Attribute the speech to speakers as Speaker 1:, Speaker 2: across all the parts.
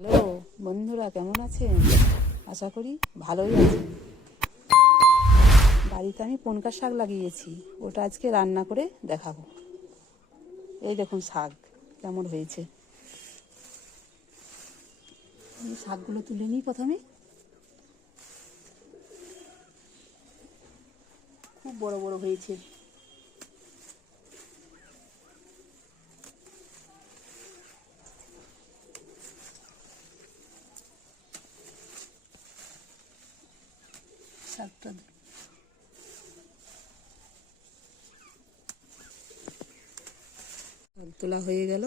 Speaker 1: Hello, বন্ধুরা কেমন আছেন? আশা করি ভালোই আছেন। বাড়িতে আমি পনকা শাক লাগিয়েছি, ওটা আজকে রান্না করে দেখাবো। এই দেখুন শাক, কেমন হয়েছে। এই শাকগুলো তুলে নিই প্রথমে। খুব বড় বড় হয়েছে। শাকটা শাক তোলা হয়ে গেল।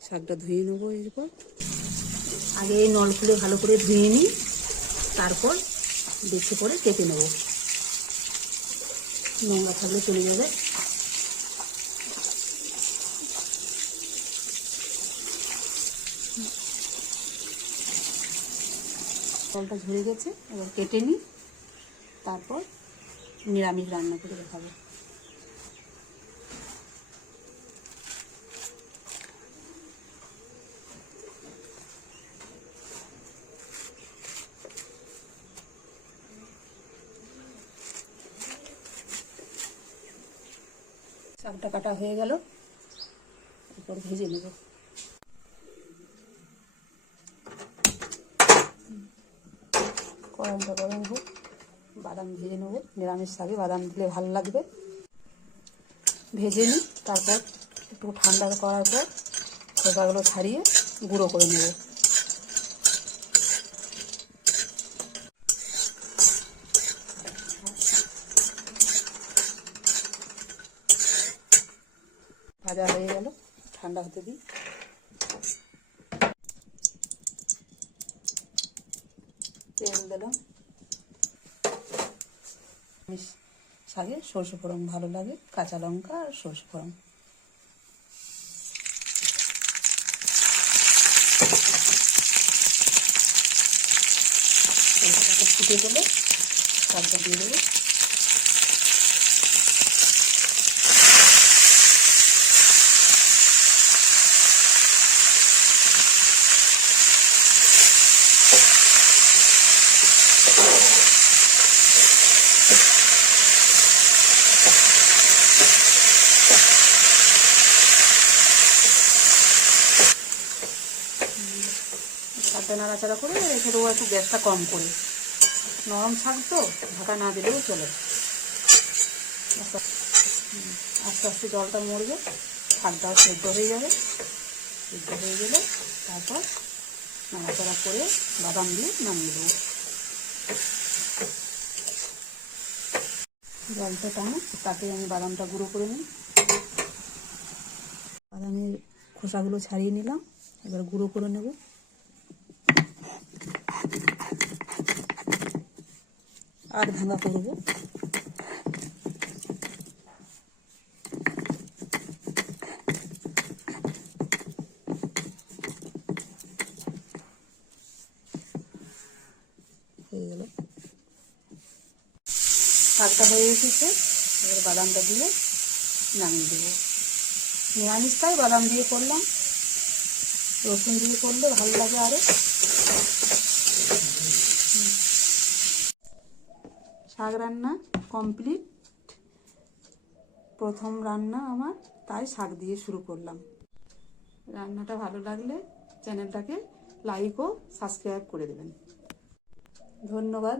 Speaker 1: শাকটা ধুয়ে নেব এরপর। আগে এই নল খুলে ভালো করে ধুয়ে নিই, তারপর বেছে করে কেটে নেব। নোংরা থাকলে চলে যাবে। জলটা ঝরে গেছে, এবার কেটে নিই। তারপর নিরামিষ রান্না করে দেখাবো। শাকটা কাটা হয়ে গেল, এরপর ভেজে নেব। কড়াইটা গরম হোক। বাদাম ভেজে নেব, নিরামিষ শাকে বাদাম দিলে ভালো লাগবে। ভেজে নিই, তারপর একটু ঠান্ডা করার পর খোসাগুলো ছাড়িয়ে গুঁড়ো করে নেব। ভাজা হয়ে গেল, ঠান্ডা হতে দিই। তেল দিলাম। নিরামিষ শাকে সর্ষে ফোড়ন ভালো লাগে, কাঁচা লঙ্কা আর সর্ষে ফোড়ন। ফুটে গেলে, শাকটা দিয়ে দেবো। শাকটা নাড়াচাড়া করে রেখে দেবো একটু গ্যাসটা কম করে। নরম শাক তো, ঢাকা না দিলেও চলে। আস্তে আস্তে জলটা মরবে শাকটাও সেদ্ধ হয়ে যাবে। সেদ্ধ হয়ে গেলে তারপর নাড়াচাড়া করে বাদাম দিয়ে নামিয়ে দেবো। জলটা টানো, তাতে আমি বাদামটা গুঁড়ো করে নিই। বাদামের খোসাগুলো ছাড়িয়ে নিলাম, এবার গুঁড়ো করে নেব। আর ভাঙা করব শাকটা হয়ে এসেছে, এবার বাদামটা দিয়ে নামিয়ে দেবো। নিরামিষটাই বাদাম দিয়ে করলাম। রসুন দিয়ে করলে ভালো লাগে আরও শাক রান্না কমপ্লিট প্রথম রান্না আমার, তাই শাক দিয়ে শুরু করলাম। রান্নাটা ভালো লাগলে চ্যানেলটাকে লাইক ও সাবস্ক্রাইব করে দেবেন। ধন্যবাদ।